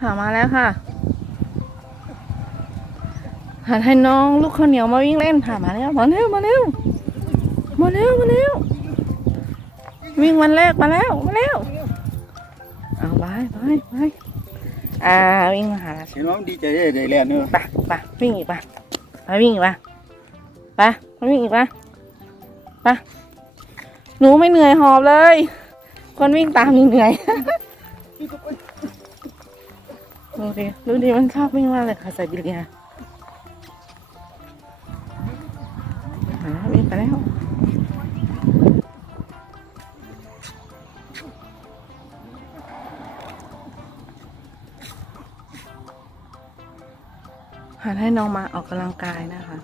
หามาแล้วค่ะหันให้น้องลูกข้าวเหนียวมาวิ่งเล่นหามาแล้วมาเร็วมาเร็วมาเร็วมาเร็ววิ่งวันแรกมาแล้วมาเร็วเอาไปไปไปอ่าวิ่งมาหาเห็นว่ามันดีใจได้ได้แล่นเนอะไปไปวิ่งอีกไปไปวิ่งอีกไปไปไปวิ่งอีกไปไปหนูไม่เหนื่อยหอบเลย คนวิ่งตามนี่เหนื่อย ดูดิดูดิมันชอบวิ่งมากเลยค่ะไซบีเรียอ่าวิ่งไปแล้วหันให้น้องมาออกกำลังกายนะคะ